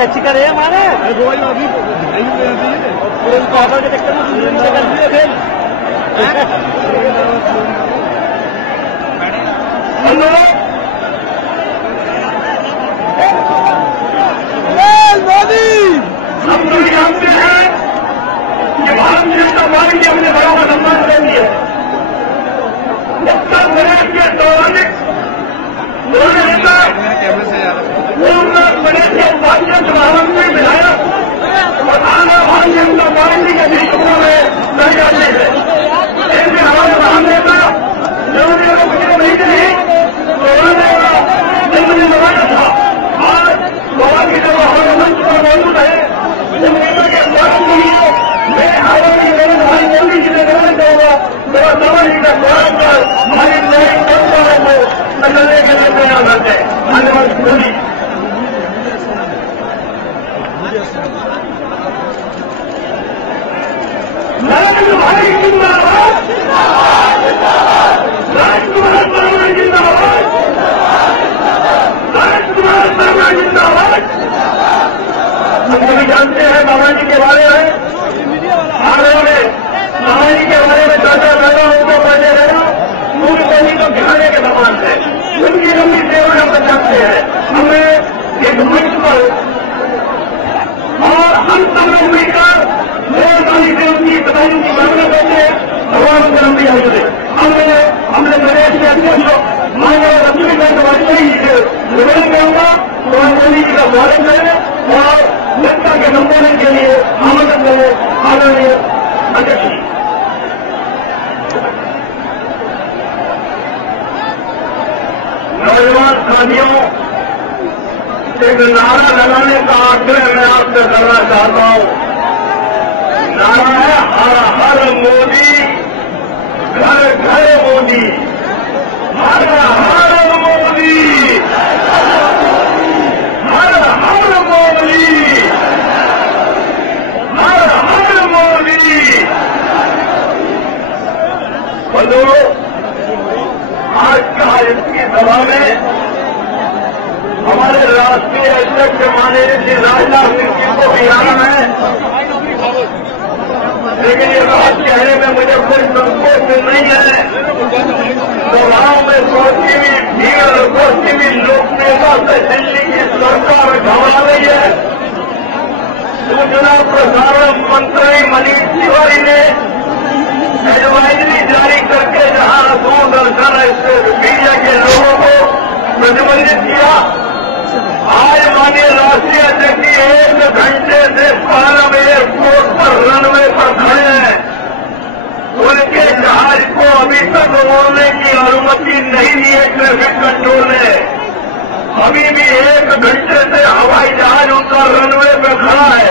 कैची करे हमारे पावर के चक्कर में दूसरे से कर दिए फिर मोदी हम लोग जानते हैं कि भारतीय जनता पार्टी ने अपने बड़ों का सम्मान दे दिया। उत्तर प्रदेश के दौरानिक दोनों नेता उत्तर प्रदेश के उपाध्यक्ष महामंत्री विधायक प्रधान भारतीय जनता पार्टी के नेतृत्व में लड़ जाते हैं। ऐसे हमारे महान नेता जिन्होंने मुझे नहीं दी उन्होंने जिंदगी लगाया था। आज गोवा की जगह हमारे मंच पर मौजूद है उन नेता के स्वागत के लिए मैं आगामी भाई मोदी जी से कहना चाहूंगा मेरा सवाल जी का स्वागत कर हमारी नई परंपरा को बदलने के लिए तैयार करते हैं। धन्यवाद मोदी। नरेंद्र भाई जिंदाबाद, राजकुमार शर्मा जिंदाबाद, राजकुमार शर्मा जिंदाबाद। हम सभी जानते हैं बाबा जी के बारे में बाबा जी के बारे में चर्चा करना उनको पहले रहना पूरी सभी को दिखाने के समान है। उनकी लंबी सेवा हम जानते हैं। हमें एक मंच पर और हम सब लोग मिलकर मेहरबानी से उनकी सदाई की कामना करते हैं। भगवान को लंबी आयु दे। हमने प्रदेश के अध्यक्ष माननीय लक्ष्मीकांत वाजपेयी जी से निवेदन करूंगा भगवान मोदी जी का स्वागत करें और जनता के संबोधन के लिए आमंत्रित करें। आदरणीय अध्यक्ष जी। नौजवान साथियों, एक नारा लगाने का आग्रह मैं आपसे करना चाहता हूं। नारा है हर हर मोदी, घर घर मोदी, हर हर मोदी, हर हर मोदी, हर हर मोदी। बोलो आज का इसकी सभा में हमारे राष्ट्रीय अध्यक्ष माननीय श्री राजनाथ सिंह जी को भी आना है, लेकिन ये बात कहने में मुझे कोई संकोच नहीं है। सभाओं में सोचती हुई भीड़ सोचती हुई लोकनेता से दिल्ली की सरकार घबरा रही है। सूचना प्रसारण मंत्री मनीष तिवारी ने एडवाइजरी जारी करके जहां दूरदर्शन मीडिया के लोगों को प्रतिबंधित किया, आज माननीय राष्ट्रीय अध्यक्ष 1 घंटे से पालम एयरपोर्ट पर रनवे पर खड़े हैं। उनके जहाज को अभी तक उड़ने की अनुमति नहीं दी है ट्रैफिक कंट्रोल ने। अभी भी 1 घंटे से हवाई जहाज उनका रनवे पर खड़ा है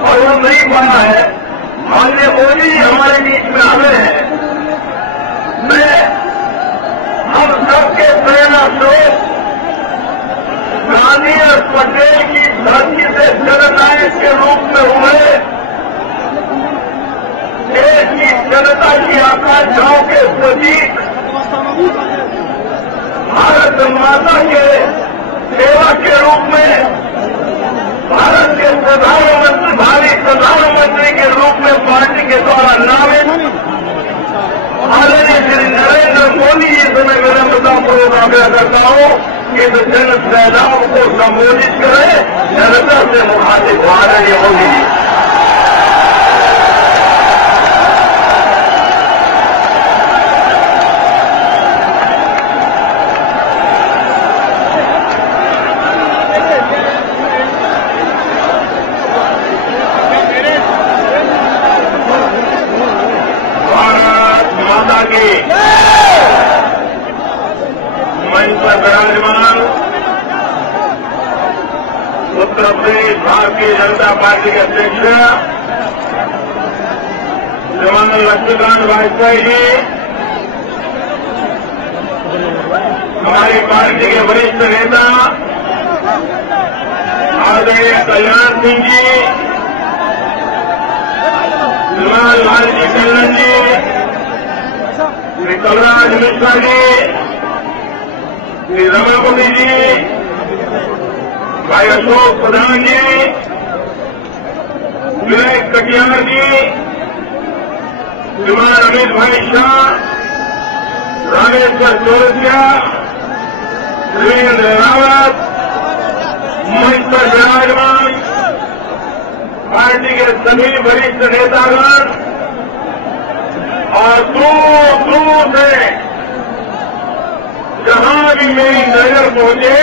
और वो नहीं बना है। माननीय मोदी जी हमारे बीच में आ रहे हैं। मैं हम सबके प्रेरणा स्रोत गांधी और पटेल की धरती से जननायक के रूप में हुए देश की जनता की आकांक्षाओं के प्रतीक भारत माता के सेवा के रूप में भारत के भावी प्रधानमंत्री के रूप में पार्टी के द्वारा नामित आदरणीय श्री नरेंद्र मोदी जी से मैं विनम्रतापूर्वक आग्रह करता हूं कि तो जन सैलाब को संबोधित करें, जनता से मुखातिब आदरणीय मोदी जी। मंच पर विराजमान उत्तर प्रदेश भारतीय जनता पार्टी के अध्यक्ष श्रीमान लक्ष्मीकांत वाजपेयी जी, हमारी पार्टी के वरिष्ठ नेता आदरणीय कल्याण सिंह जी, श्रीमान लालजी टंडन जी, श्री कलराज मिश्रा जी, श्री रमाकुंडी जी, भाई अशोक प्रधान जी, विवेक कटियार जी, श्रीमान अमित भाई शाह, रामेश्वर चौरसिया, वीरेंद्र रावत, मंच पर विराजमान पार्टी के सभी वरिष्ठ नेतागण और दूर दूर से जहां भी मेरी नजर पहुंचे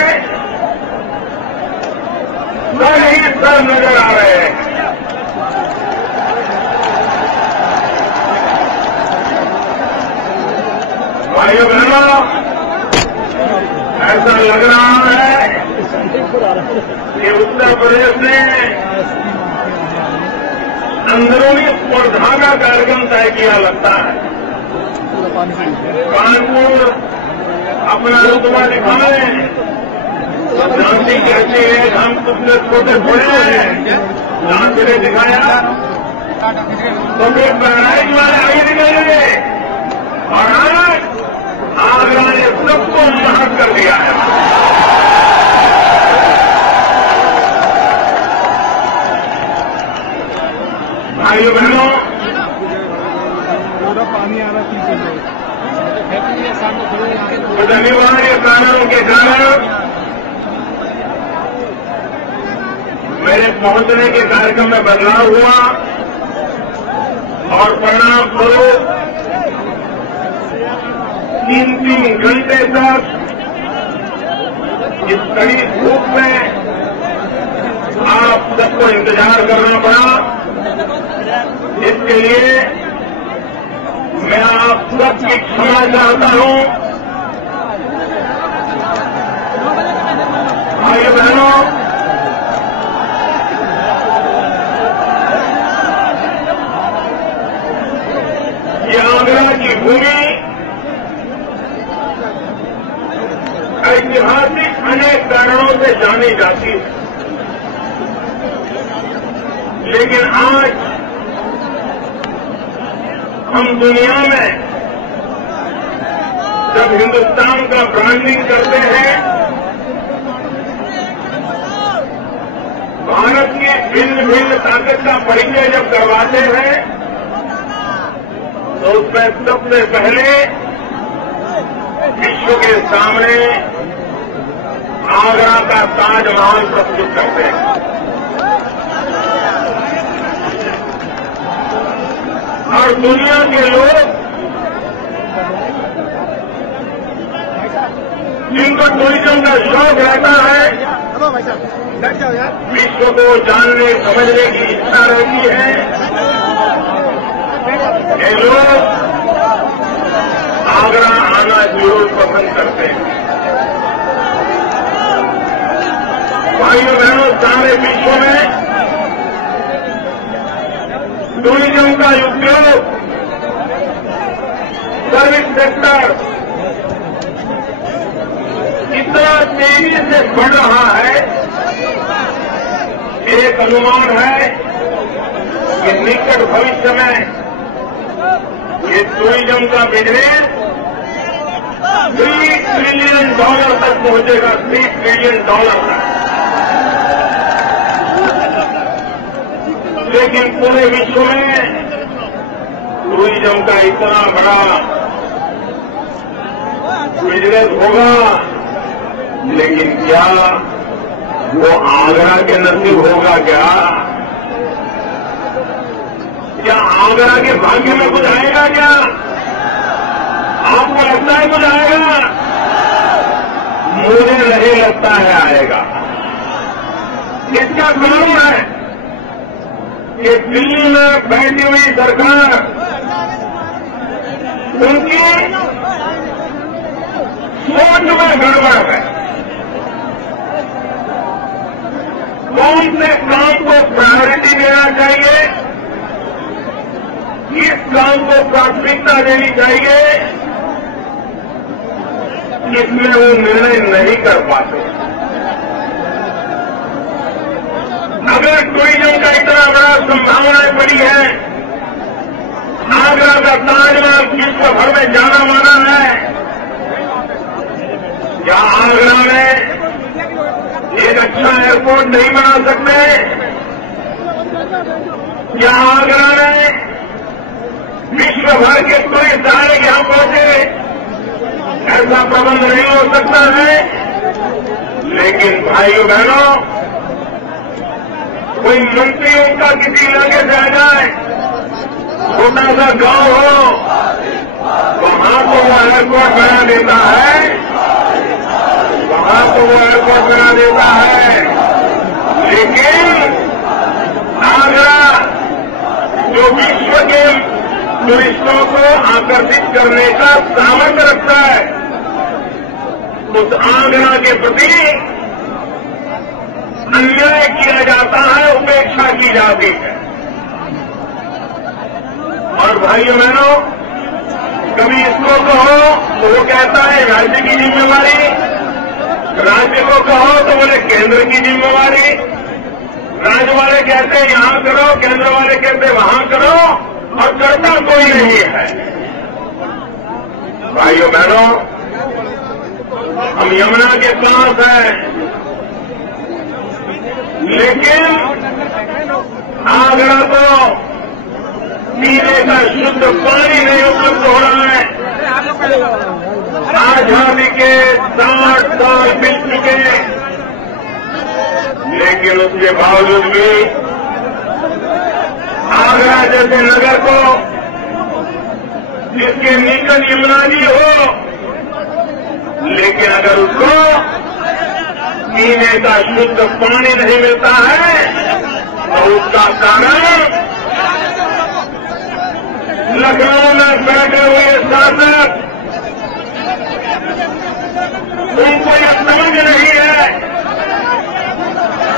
सर ही सर नजर आ रहे हैं। भाइयों बहनों, ऐसा लग रहा है कि उत्तर प्रदेश ने अंदरूनी स्पर्धा का कार्यक्रम तय किया लगता है। कानपुर अपना रुतबा दिखाए, झांसी कहती है हम तुमसे छोटे थोड़े हैं, झांसी ने दिखाया तो फिर बहराइच वाले आगे निकले और आज आगरा ने सबको महक कर दिया है। भाइयों बहनों, पानी आ रहा कुछ अनिवार्य कारणों के कारण मेरे पहुंचने के कार्यक्रम में बदलाव हुआ और परिणाम स्वरूप 3 घंटे तक इस कड़ी धूप में आप सबको इंतजार करना पड़ा। इसके लिए मैं आप सबकी क्षमा चाहता हूं। भाइयों बहनों, ये आगरा की भूमि ऐतिहासिक अनेक कारणों से जानी जाती है, लेकिन आज हम दुनिया में जब हिंदुस्तान का ब्रांडिंग करते हैं, भारत की भिन्न भिन्न ताकत का परिचय जब करवाते हैं, तो उसमें सबसे पहले विश्व के सामने आगरा का ताजमहल प्रस्तुत करते हैं। और दुनिया के लोग जिनको टूरिज्म का शौक रहता है, विश्व को जानने समझने की इच्छा रहती है, ये लोग आगरा आना जरूर पसंद करते हैं। भाइयों बहनों, सारे विश्व में टूरिज्म का उपयोग सर्विस सेक्टर इतना तेजी से बढ़ रहा है, एक अनुमान है कि निकट भविष्य में ये टूरिज्म का बिजनेस $3 ट्रिलियन तक पहुंचेगा, $3 ट्रिलियन तक। लेकिन पूरे विश्व में टूरिज्म का इतना बड़ा बिजनेस होगा, लेकिन क्या वो आगरा के नसीब होगा? क्या आगरा के भाग्य में कुछ आएगा? क्या आपको लगता है कुछ आएगा? मुझे नहीं लगता है आएगा। इसका कारण है कि दिल्ली में बैठी हुई सरकार, उनकी सोच में गड़बड़ है। कौन से काम को प्रायोरिटी देना चाहिए, किस काम को प्राथमिकता देनी चाहिए, इसमें वो निर्णय नहीं कर पाते। अगर टूरिज्म का इतना बड़ा संभावनाएं पड़ी है, आगरा का ताजमहल विश्व भर में जाना माना है, क्या आगरा में एक अच्छा एयरपोर्ट नहीं बना सकते? क्या आगरा में विश्व भर के टूरिस्ट आए यहां पहुंचे? ऐसा प्रबंध नहीं हो सकता है। लेकिन भाइयों बहनों, कोई मंत्रियों का किसी इलाके से आ जाए, छोटा सा गांव हो, वहां तो वो एयरपोर्ट बना देता है, वहां तो वो एयरपोर्ट बना देता है। लेकिन आगरा जो विश्व के टूरिस्टों को आकर्षित करने का सामर्थ्य रखता है, उस आगरा के प्रति अन्याय किया जाता है, उपेक्षा की जाती है। और भाइयों बहनों, कभी इसको कहो तो वो कहता है राज्य की जिम्मेवारी, राज्य को कहो तो बोले केंद्र की जिम्मेवारी, राज्य वाले कहते हैं यहां करो, केंद्र वाले कहते हैं वहां करो, और करता कोई नहीं है। भाइयों बहनों, हम यमुना के पास हैं, लेकिन आगरा तो पीने का शुद्ध पानी नहीं उपलब्ध हो रहा है। आजादी के 60 साल बीत चुके, लेकिन उसके बावजूद भी आगरा जैसे नगर को, जिसके निकट यमुना जी हो, लेकिन अगर उसको पीने का शुद्ध पानी नहीं मिलता है तो उसका कारण लखनऊ में बैठे हुए शासक, उनको यह समझ नहीं है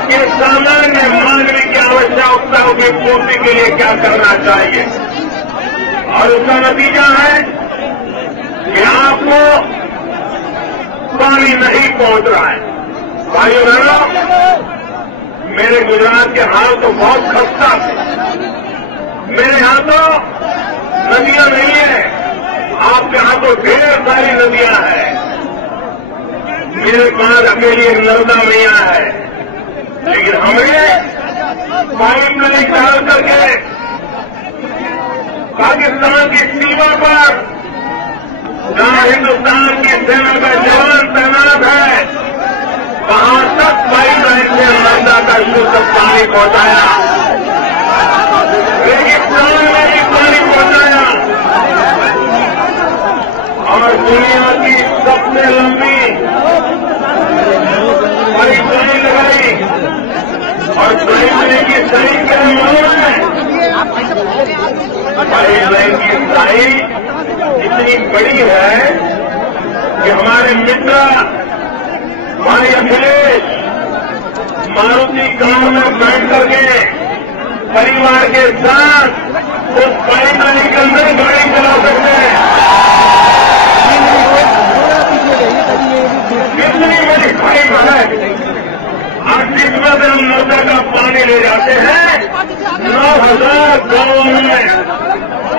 कि सामान्य मानवीय की आवश्यकताओं की पूर्ति के लिए क्या करना चाहिए। और उसका नतीजा है कि आपको पानी नहीं पहुंच रहा है। भाइयों बहनों, मेरे गुजरात के हाल तो बहुत खस्ता थे। मेरे यहां तो नदियां नहीं है, आपके यहां तो ढेर सारी नदियां हैं। मेरे पास अकेली एक नर्मदा मैया है, लेकिन हमें पाइप लाइन डाल करके पाकिस्तान की सीमा पर, जहां हिंदुस्तान की सेना का जवान तैनात है, वहां तक पाइप लाइन से नर्मदा का शुद्ध पानी पहुंचाया, रेगिस्तान में भी पानी पहुंचाया। और दुनिया की सबसे लंबी पाइप लाइन लगाई, और पाइप लाइन की साइज क्या मालूम है? पाइप लाइन की साइज इतनी बड़ी है कि हमारे मित्र भाई अखिलेश मारुति कार में बैठ करके परिवार के साथ उस पाइप लाइन के अंदर गाड़ी चला सकते हैं। कितनी बड़ी पाइप है। आज जिसमें से हम नर्मदा का पानी ले जाते हैं, 9,000 गांवों में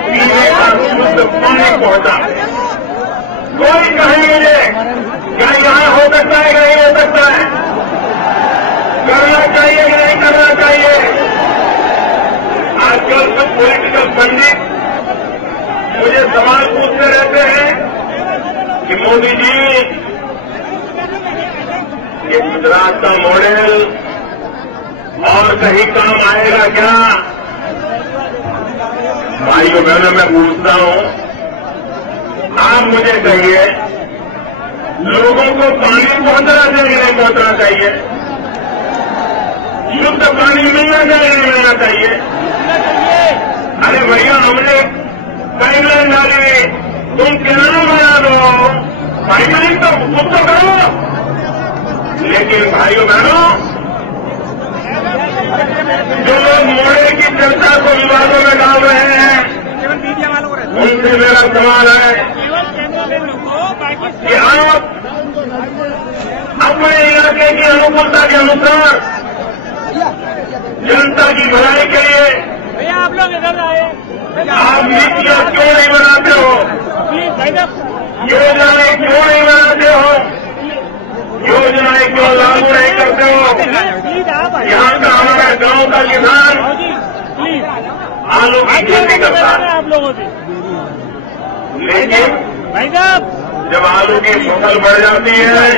पीने का शुद्ध पानी पहुंचा। कोई कहे मुझे क्या यहां हो सकता है कि नहीं हो सकता है, करना चाहिए कि नहीं करना चाहिए। आजकल कुछ पॉलिटिकल पंडित मुझे सवाल पूछते रहते हैं कि मोदी जी, ये गुजरात का मॉडल और कहीं काम आएगा क्या? भाइयों बहनों, मैं पूछता हूं, आप मुझे कहिए, लोगों को पानी पहुंचना चाहिए नहीं पहुंचना चाहिए? शुद्ध पानी मिलना चाहिए नहीं मिलना चाहिए? अरे भैया, हमने पाइपलाइन डाली हुई, तुम कैनाल बना दो, पाइपलाइन तो खुद तो करो। लेकिन भाइयों बहनों, जो लोग मोड़े की चर्चा को विवादों में डाल रहे हैं, उनसे मेरा सवाल है कि आप अपने इलाके की अनुकूलता के अनुसार जनता की भलाई के लिए भैया आप लोग इधर आए, आप नीतियां क्यों नहीं बनाते हो? योजनाएं क्यों नहीं बनाते हो? योजनाएं क्यों लागू नहीं करते जानते हो, यहाँ का हमारा गांव का किसान आलू की खेती करता है। आप लोगों से लेकिन भाई साहब, जब आलू की फसल बढ़ जाती है,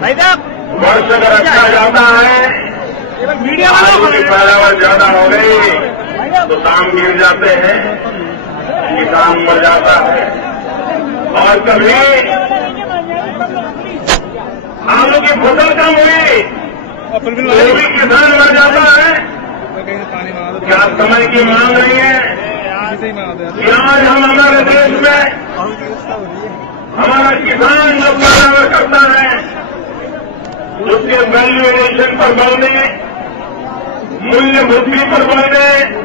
भाई साहब, वर्ष अगर अच्छा जाता है, मीडिया आलू की पैदावार ज्यादा हो गई तो दाम गिर जाते हैं, किसान मर जाता है। और कभी आलू की फसल कम हुई तो भी किसान मर जाता है। क्या समय की मांग नहीं है कि आज हम हमारे देश में हमारा किसान जब पैदावार करता है उसके वैल्यू एडिशन पर बल दें, मूल्य वृद्धि पर बल दें।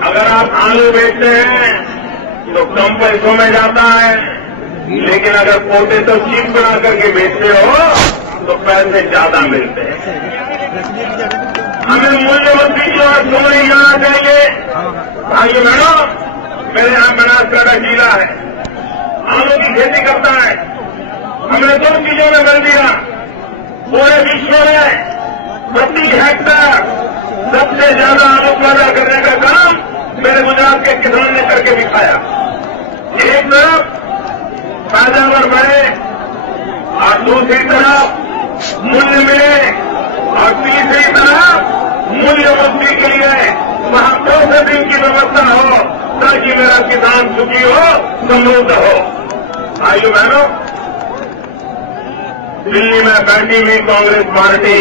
अगर आप आलू बेचते हैं तो कम पैसों में जाता है, लेकिन अगर पोटैटो चिप बना करके बेचते हो तो पैसे ज्यादा मिलते हैं। हमें मूल्य वृद्धि की बात क्यों नहीं जाना चाहिए? भाइयों बहनों, मेरे यहाँ बनासकांठा जिला है, आलू की खेती करता है। हमने 2 चीजों में बल दिया। पूरे विश्व में प्रति हेक्टेयर सबसे ज्यादा आलू पैदा करने का काम मेरे गुजरात के किसान ने करके दिखाया। एक तरफ पैदावार बढ़े और दूसरी तरफ मूल्य मिले और तीसरी तरफ मूल्य वृद्धि के लिए वहां प्रोसेसिंग की व्यवस्था हो ताकि मेरा किसान सुखी हो, समृद्ध हो। भाइयों बहनों, दिल्ली में बैठी हुई कांग्रेस पार्टी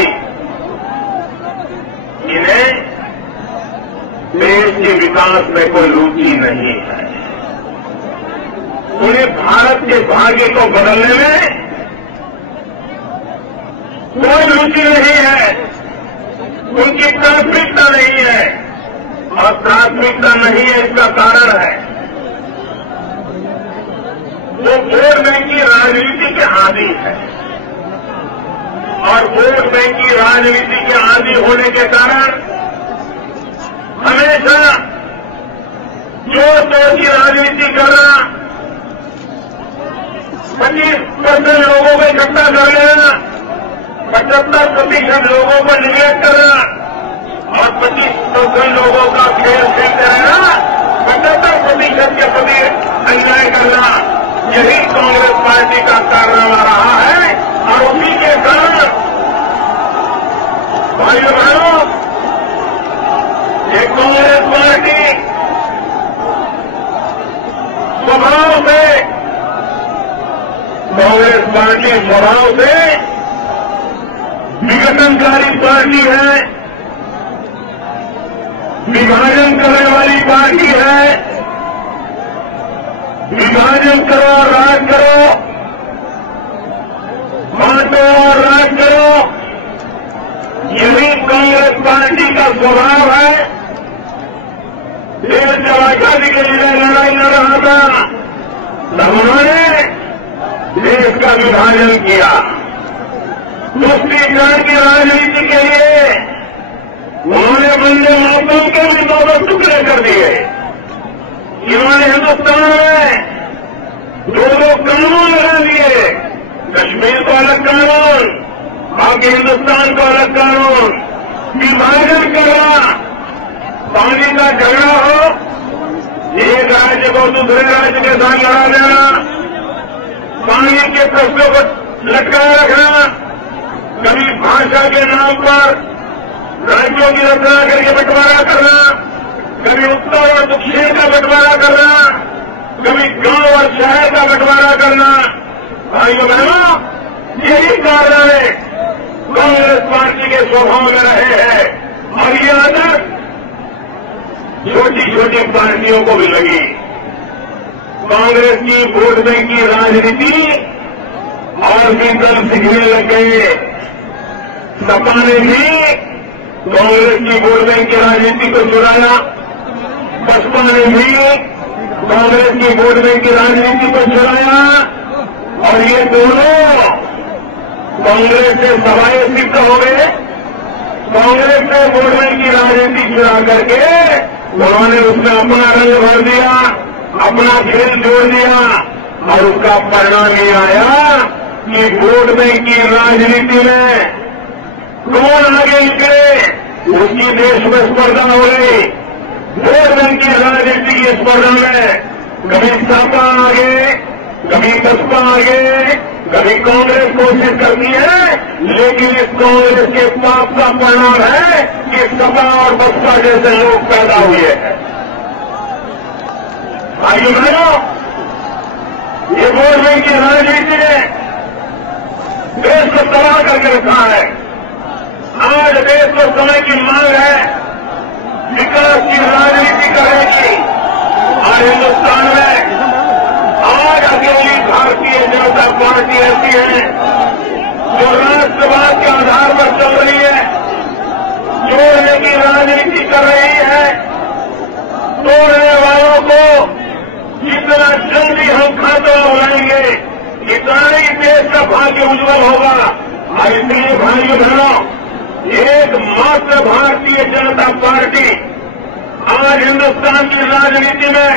इन्हें देश के विकास में कोई रुचि नहीं है। उन्हें भारत के भाग्य को बदलने में कोई रुचि नहीं है। उनकी प्राथमिकता नहीं है, और प्राथमिकता नहीं है इसका कारण है वो वोट बैंक की राजनीति के आदी है। और वोट बैंक की राजनीति के आदी होने के कारण हमेशा जोर की राजनीति करना, 25% लोगों को इकट्ठा कर लेना, 75% लोगों को निवेश करना और 25% लोगों का खेल खेलते रहना, 75% के प्रति अन्याय करना, यही कांग्रेस पार्टी का कारनामा रहा है। और उसी के कारण भाइयों बहनों, ये कांग्रेस पार्टी स्वभाव से विघटनकारी पार्टी है, विभाजन करने वाली पार्टी है। विभाजन करो और राज करो, बांटो और राज करो, यही कांग्रेस पार्टी का स्वभाव है। देश जब आजादी के लिए लड़ाई लड़ रहा था तब उन्होंने देश का विभाजन किया। तुष्टीकरण की राजनीति के लिए उन्होंने वंदे मातरम के भी 2 टुकड़े कर दिए। इन्होंने हिंदुस्तान में 2 कानून लगा दिए, कश्मीर को अलग कानून, बाकी हिंदुस्तान को अलग कानून। विभाजन करा, पानी का झगड़ा हो, एक राज्य को दूसरे राज्य के साथ लड़ा देना, पानी के प्रश्नों को लटकाए रखना, कभी भाषा के नाम पर राज्यों की रचना करके बंटवारा करना, कभी उत्तर और दक्षिण का बंटवारा करना, कभी गांव और शहर का बंटवारा करना। भाइयों बहनों, यही कारनामे कांग्रेस पार्टी के स्वभाव में रहे हैं और ये आदत छोटी छोटी पार्टियों को भी लगी। कांग्रेस की वोट बैंक की राजनीति और भी दल सीखने लग गए। सपा ने भी कांग्रेस की वोट बैंक की राजनीति को चुराया, बसपा ने भी कांग्रेस की वोट बैंक की राजनीति को चुराया, और ये दोनों कांग्रेस से सवाए सिद्ध हो गए। कांग्रेस ने वोट बैंक की राजनीति चुरा करके उन्होंने उसमें अपना रंग भर दिया, अपना खेल जोड़ दिया, और उसका परिणाम ये आया कि वोट बैंक की राजनीति में कौन आगे निकले उसकी देश में स्पर्धा हो गई। वोट बैंक की राजनीति की स्पर्धा में कभी सपा आगे, कभी बसपा आगे, कभी कांग्रेस कोशिश करती है, लेकिन इस कांग्रेस के पाप का परिणाम है कि सपा और बसपा जैसे लोग पैदा हुए हैं। भाइयों बहनों, ये वोट बैंक की राजनीति ने देश को तबाह करके रखा है। आज देश को समय की मांग है विकास की राजनीति करने की। और हिंदुस्तान में आज अकेली भारतीय जनता पार्टी ऐसी है जो राष्ट्रवाद के आधार पर चल रही है, जोड़ने की राजनीति कर रही है। तोड़ने वालों को जितना जल्दी हम खात्मा बनाएंगे, इतना ही देश का भाग्य उज्जवल होगा। और इसलिए भाइयों बहनों, एकमात्र भारतीय जनता पार्टी आज हिंदुस्तान की राजनीति में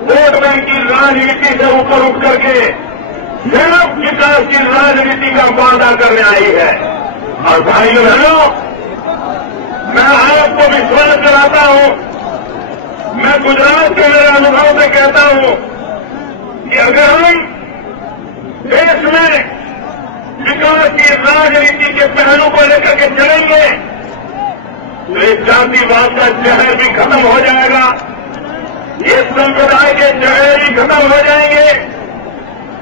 वोट बैंक की राजनीति से ऊपर उठ करके सिर्फ विकास की राजनीति का वादा करने आई है। और भाइयों बहनों, मैं आपको विश्वास कराता हूं, मैं गुजरात के मेरे अनुभव से कहता हूं कि अगर हम देश में विकास की राजनीति के पहलू को लेकर के चलेंगे तो इस जातिवाद का जहर भी खत्म हो जाएगा, ये संप्रदाय के जहर भी खत्म हो जाएंगे,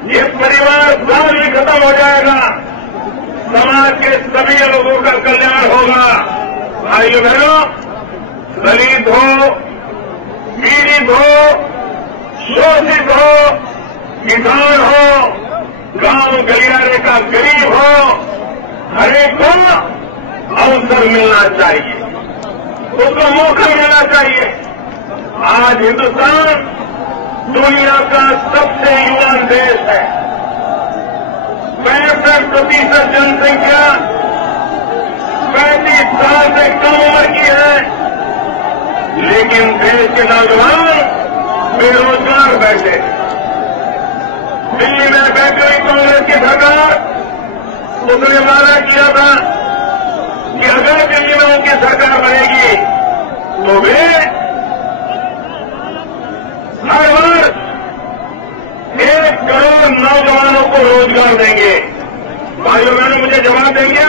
ये परिवारवाद भी खत्म हो जाएगा, समाज के सभी लोगों का कल्याण होगा। भाइयों बहनों, दलित हो, पीड़ित हो, शोषित हो, किसान हो, गांव गलियारे का गरीब हो, हरेक को अवसर मिलना चाहिए, उसको मौका मिलना चाहिए। आज हिंदुस्तान दुनिया का सबसे युवा देश है। 65% जनसंख्या 35 साल से कम उम्र की है, लेकिन देश के नौजवान बेरोजगार बैठे। दिल्ली में बैठी हुई कांग्रेस की सरकार, उसने वादा किया था कि अगर दिल्ली में उनकी सरकार बनेगी तो वे हर वर्ष 1 करोड़ नौजवानों को रोजगार देंगे। भाइयों बहनों, मुझे जवाब देंगे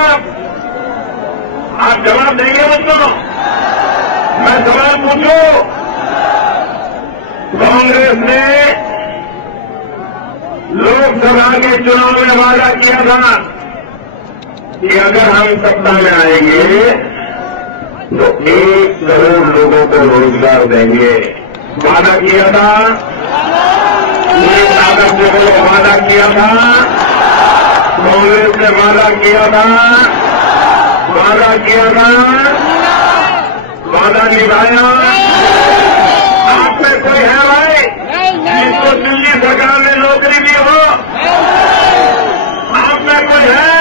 आप जवाब देंगे मुझको? मैं सवाल पूछूं, कांग्रेस ने लोकसभा के चुनाव में वादा किया था कि अगर हम सत्ता में आएंगे तो 1 करोड़ लोगों को रोजगार देंगे। वादा किया था, वादा किया था, कांग्रेस ने वादा किया था, वादा निभाया। आप में कोई है भाई जिसको दिल्ली सरकार ने नौकरी दी हो? आप में कोई है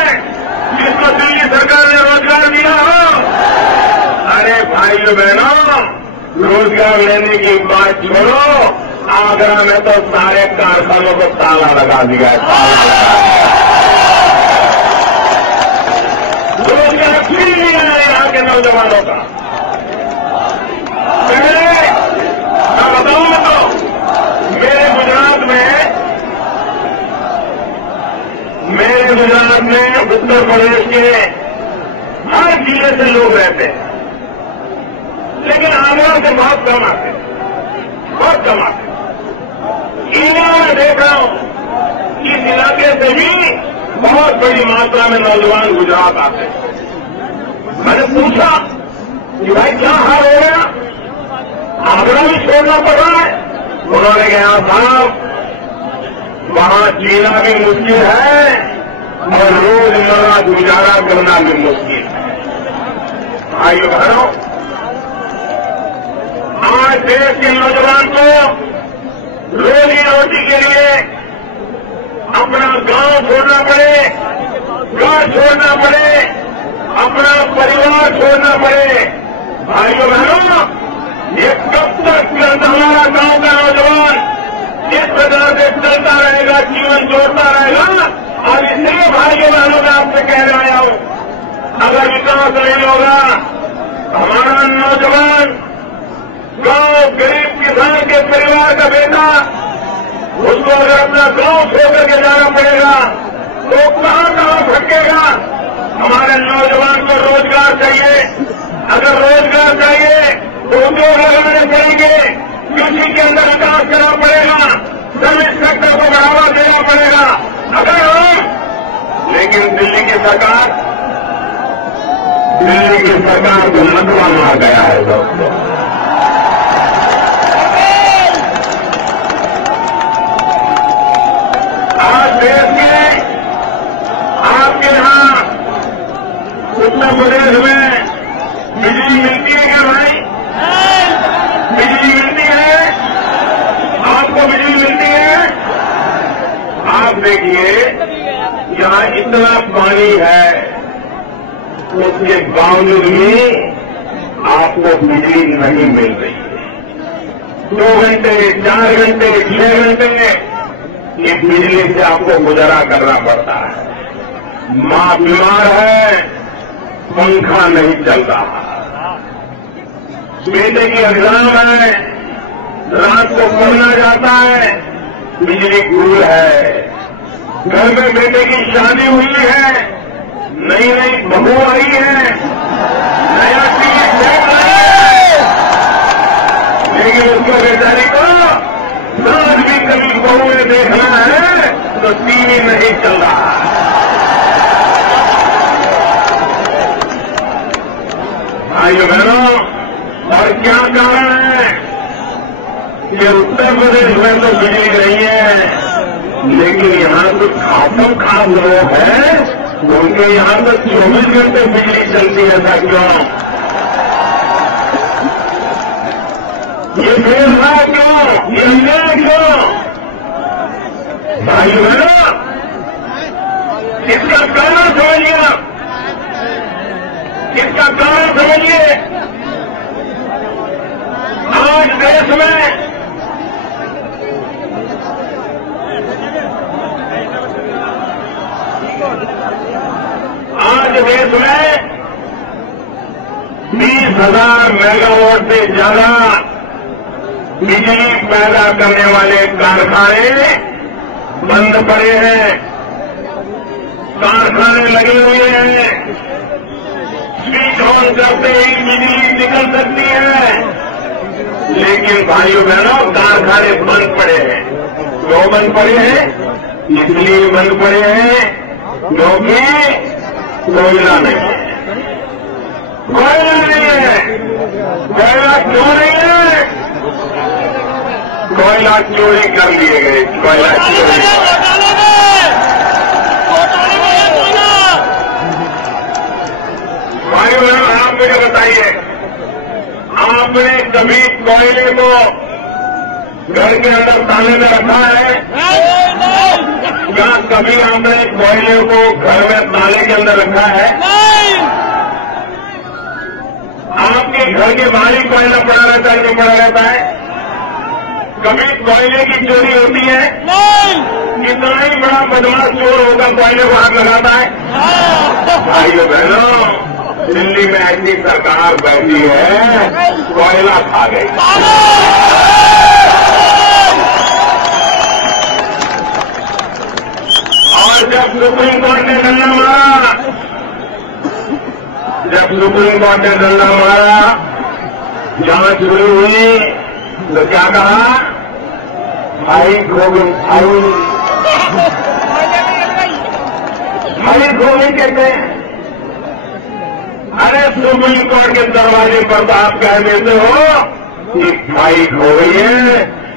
जिसको दिल्ली सरकार ने रोजगार दिया हो? अरे भाइयों बहनों, रोजगार लेने की बात छोड़ो, आगरा में तो सारे कारखानों को ताला लगा दिया है, ताला लगा दिया। रोजगार फिर नहीं आया यहाँ के नौजवानों का। मैं बताऊं तो मेरे गुजरात में उत्तर प्रदेश के हर जिले से लोग रहते हैं, लेकिन आगरा से बहुत कम आते, बहुत कम आते। मैं देख रहा हूं कि इस इलाके से भी बहुत बड़ी मात्रा में नौजवान गुजरात आते हैं। मैंने पूछा कि भाई क्या हाल हो गया, आगरा भी छोड़ना पड़ रहा है? उन्होंने कहा साहब, वहां जीना भी मुश्किल है और रोजमर्रा गुजारा करना भी मुश्किल है। भाइयों बहनों, आज देश के नौजवान को रोजी रोटी के लिए अपना गांव छोड़ना पड़े, घर छोड़ना पड़े, अपना परिवार छोड़ना पड़े। भाइयों बहनों, ये कब तक हमारा गांव का नौजवान इस प्रकार से चलता रहेगा, जीवन जोड़ता रहेगा? और इसलिए भाइयों बहनों, मैं आपसे कह रहा हूं, अगर विश्वास नहीं होगा। हमारा नौजवान गांव गरीब किसान के परिवार का बेटा, उसको अगर अपना गांव छोड़ करके जाना पड़ेगा तो कहां भटकेगा। हमारे नौजवान को रोजगार चाहिए। अगर रोजगार चाहिए तो उद्योग लगाने पड़ेंगे, कृषि के अंदर विकास करना पड़ेगा, सर्विस सेक्टर को बढ़ावा देना पड़ेगा। अगर हम लेकिन दिल्ली की सरकार को लकवा मार गया है दोस्तों। आज देश के आपके यहां उत्तर प्रदेश में बिजली मिलती है क्या भाई? बिजली मिलती है? आपको बिजली मिलती है? आप देखिए यहां इतना पानी है, उसके बावजूद भी आपको बिजली नहीं मिल रही है। 2 घंटे, 4 घंटे, 6 घंटे ये बिजली से आपको गुजारा करना पड़ता है। मां बीमार है, पंखा नहीं चल रहा। बेटे की एग्जाम है, रात को पढ़ना जाता है, बिजली गुल है। घर में बेटे की शादी हुई है, नई नई बहू आई है, नया टीवी सेट है, लेकिन उसको बेचारी को आज भी कभी बहू ने देखना है तो टीवी नहीं चल रहा। भाइयों बहनों, और क्या कारण है कि उत्तर प्रदेश में तो बिजली नहीं है, लेकिन यहां कुछ खास लोग हैं उनके यहां तो 24 घंटे बिजली चलती है। ऐसा क्यों? ये भेदभाव क्यों? ये अन्याय क्यों? भाइयों बहनों, इसका कारण समझिए आप, इसका कारण समझिए। आज देश में आज देश में 20,000 मेगावाट से ज्यादा बिजली पैदा करने वाले कारखाने बंद पड़े हैं, कारखाने लगे हुए हैं। स्विच ऑन करते ही बिजली निकल सकती है, लेकिन भाइयों बहनों कारखाने बंद पड़े हैं। क्यों बंद पड़े हैं? इसलिए बंद पड़े हैं क्योंकि कोयला नहीं है। कोयला नहीं है। कोयला क्यों नहीं है? कोयला चोरी कर लिए गए। कोयला चोरी भाइयों बहनों, आप मुझे बताइए, आपने कभी कोयले को घर के अंदर ताले में रखा है? क्या कभी आपने कोयले को घर में ताले के अंदर रखा है? आपके घर के बाहर ही कोयला पड़ा रहता है, जो पड़ा रहता है। कभी कोयले की चोरी होती है? कितना ही बड़ा बदमाश चोर होगा, कोयले को हाथ लगाता है। भाइयों बहनों, दिल्ली में ऐसी सरकार बैठी है, कोयला खा गई। और जब सुप्रीम कोर्ट ने डंडा मारा, जांच शुरू हुई तो क्या कहा? भाई गोविंद कहते हैं। अरे सुप्रीम कोर्ट के दरवाजे पर तो आप कह देते हो कि फाइट हो गई है,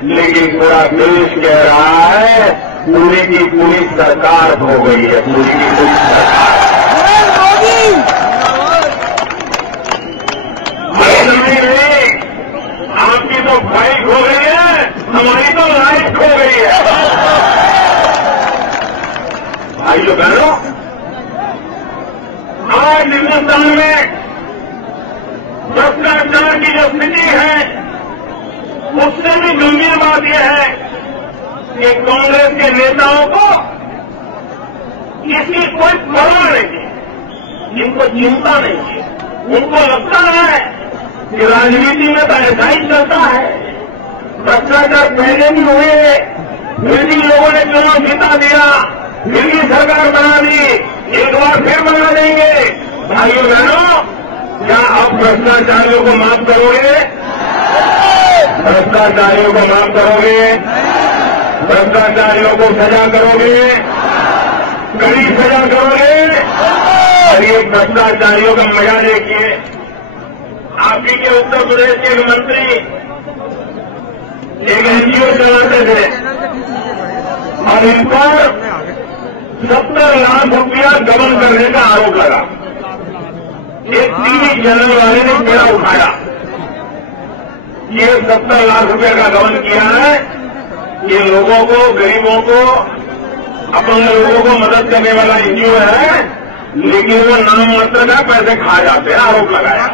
लेकिन पूरा देश कह रहा है पूरी की पूरी सरकार हो गई है, पूरी की पूरी सरकार। आपकी तो फाइट हो गई है, हमारी तो लाइफ हो गई है। भाइयों बहनों, आज हिंदुस्तान में भ्रष्टाचार की जो स्थिति है, उससे भी गंभीर बात यह है कि कांग्रेस के नेताओं को इसकी कोई परवाह नहीं है। उनको चिंता नहीं है। उनको लगता है कि राजनीति में तो ऐसा ही चलता है, भ्रष्टाचार पहले भी हुए, फिर भी लोगों ने चुनाव जिता दिया, फिर भी सरकार बना दी, एक बार फिर बना देंगे। भाइयों बहनों, क्या आप भ्रष्टाचारियों को माफ करोगे? भ्रष्टाचारियों को माफ करोगे? भ्रष्टाचारियों को सजा करोगे? कड़ी सजा करोगे? और ये भ्रष्टाचारियों का मजा देखिए। आप ही के उत्तर प्रदेश के एक मंत्री एक एनजीओ चलाते थे और इन पर 70 लाख रुपया गबन करने का आरोप लगा। एक टीवी चैनल वाले ने मेरा उठाया, ये 70 लाख रुपया का गबन किया है, ये लोगों को, गरीबों को, अपने लोगों को मदद करने वाला एनजीओ है, लेकिन वो नाम मात्र का पैसे खा जाते हैं, आरोप लगाया।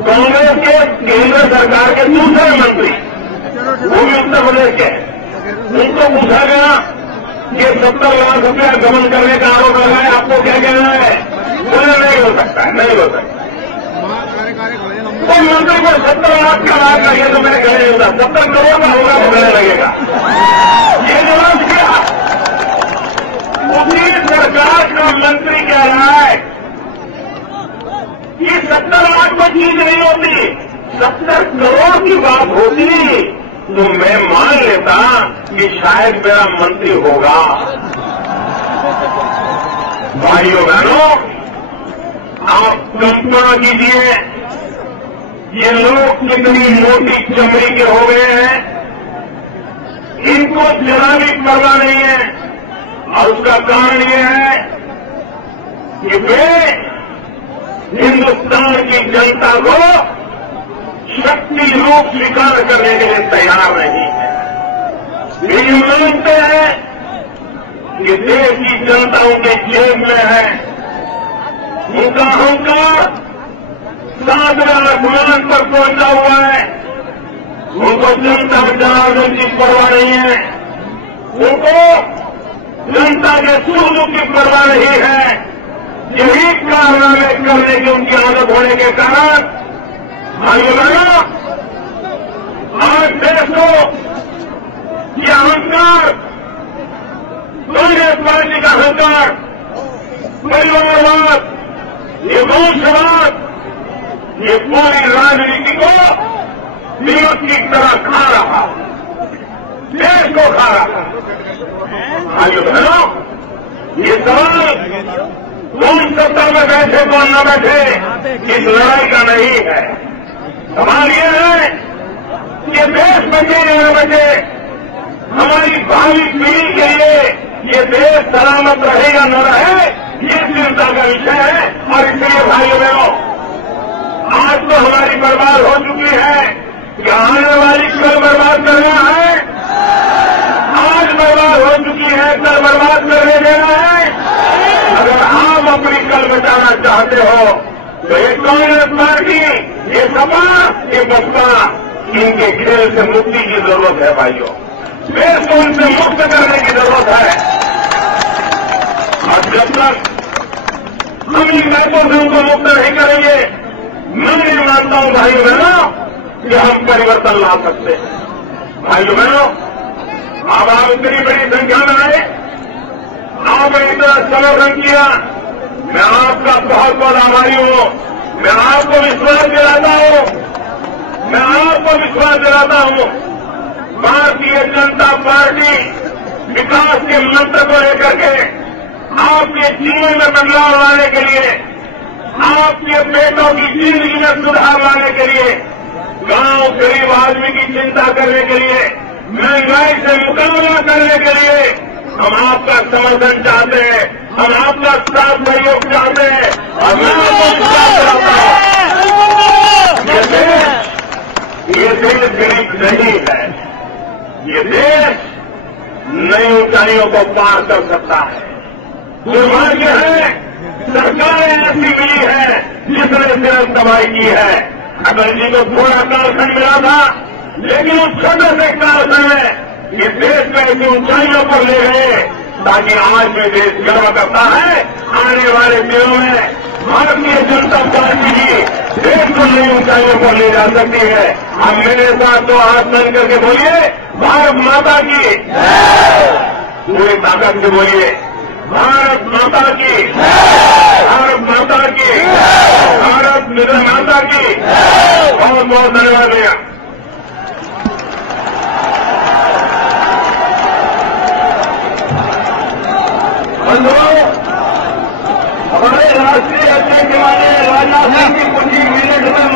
कांग्रेस के केंद्र सरकार के दूसरे मंत्री, वो भी उत्तर प्रदेश के, उनको पूछा गया कि 70 लाख रुपया गबन करने का आरोप लगाया, आपको क्या कहना है? बोले नहीं हो सकता है, नहीं हो सकता। तो मंत्री को 70 लाख का लाभ लगे तो मेरे गले नहीं होता, 70 करोड़ का होगा तो गले लगेगा। ये जवाब किया। उसी सरकार का मंत्री कह रहा है कि 70 लाख कोई चीज नहीं होती, 70 करोड़ की बात होती तो मैं मान लेता कि शायद मेरा मंत्री होगा। भाइयों बहनों, आप कल्पना कीजिए, ये लोग कितनी मोटी चमड़ी के हो गए हैं, इनको जरा भी परवाह नहीं है। और उसका कारण ये है कि वे हिंदुस्तान की जनता को शक्ति रूप स्वीकार करने के लिए तैयार नहीं है। वे ये मानते हैं कि देश की जनता उनके जेब में है, उनका अहंकार 7वें आसमान पर पहुंचा हुआ है, उनको जनता जनार्दन की परवाह नहीं है, उनको जनता के सुख दुख की परवाह नहीं है। यही कारनामे करने की उनकी आदत होने के कारण भाइयों बहनों, आज देश को ये अहंकार, कांग्रेस पार्टी का अहंकार, परिवारवाद, ये वंशवाद, ये पूरी राजनीति को विरोध की तरह खा रहा, देश को खा रहा। भाइयों बहनों, ये सवाल कौन सत्ता में बैठे कौन न बैठे इस लड़ाई का नहीं है। सवाल ये है कि देश बचे या न बचे, हमारी भावी पीढ़ी के लिए ये देश सलामत रहे या न रहे, ये चिंता का विषय है। और इसलिए भाइयों बहनों, आज तो हमारी बर्बाद हो चुकी है, कि आने वाली कल बर्बाद करना है, आज बर्बाद हो चुकी है, कल बर्बाद करने देना है। अगर आप अपनी कल बचाना चाहते हो तो ये कांग्रेस पार्टी, ये सपा, ये बसपा, इनके खेल से मुक्ति की जरूरत है। भाइयों, देश को उनसे मुक्त करने की जरूरत है। और जब तक हम इन बातों से उनको मुक्त नहीं करेंगे, मैं नहीं मानता हूं भाइयों बहनों कि हम परिवर्तन ला सकते हैं। भाइयों बहनों, अब आप इतनी बड़ी संख्या में आए, आपने इतना समर्थन किया, मैं आपका बहुत बहुत आभारी हूं। मैं आपको विश्वास दिलाता हूं, मैं आपको विश्वास दिलाता हूं, भारतीय जनता पार्टी विकास के मंत्र को लेकर के आपके जीवन में बदलाव लाने के लिए, आपके बेटों की जिंदगी में सुधार लाने के लिए, गांव गरीब आदमी की चिंता करने के लिए, महंगाई से मुकाबला करने के लिए हम आपका समर्थन चाहते हैं, हम आपका साथ सहयोग चाहते हैं। और मैं आपको विश्वास कराता हूं, ये देश गरीब नहीं है, ये देश नई ऊंचाइयों को पार कर सकता है। दुर्भाग्य है, सरकारें ऐसी मिली है जिसने सिर्फ दवाई की है। अटल जी को थोड़ा कालखंड मिला था, लेकिन उस छोटे से कालखंड में ये देश को ऐसी ऊंचाइयों पर ले गए ताकि आज भी देश गर्व करता है। आने वाले दिनों में भारतीय जनता पार्टी की देश को नई ऊंचाइयों पर ले जा सकती है। हम मेरे साथ तो हाथ बंद करके बोलिए, भारत माता की पूरी ताकत से बोलिए, भारत माता की, भारत माता की, भारत माता की। बहुत बहुत धन्यवाद भैया। बंधुओं, हमारे राष्ट्रीय अध्यक्ष माननीय राजनाथ सिंह जी कुछ ही मिनट में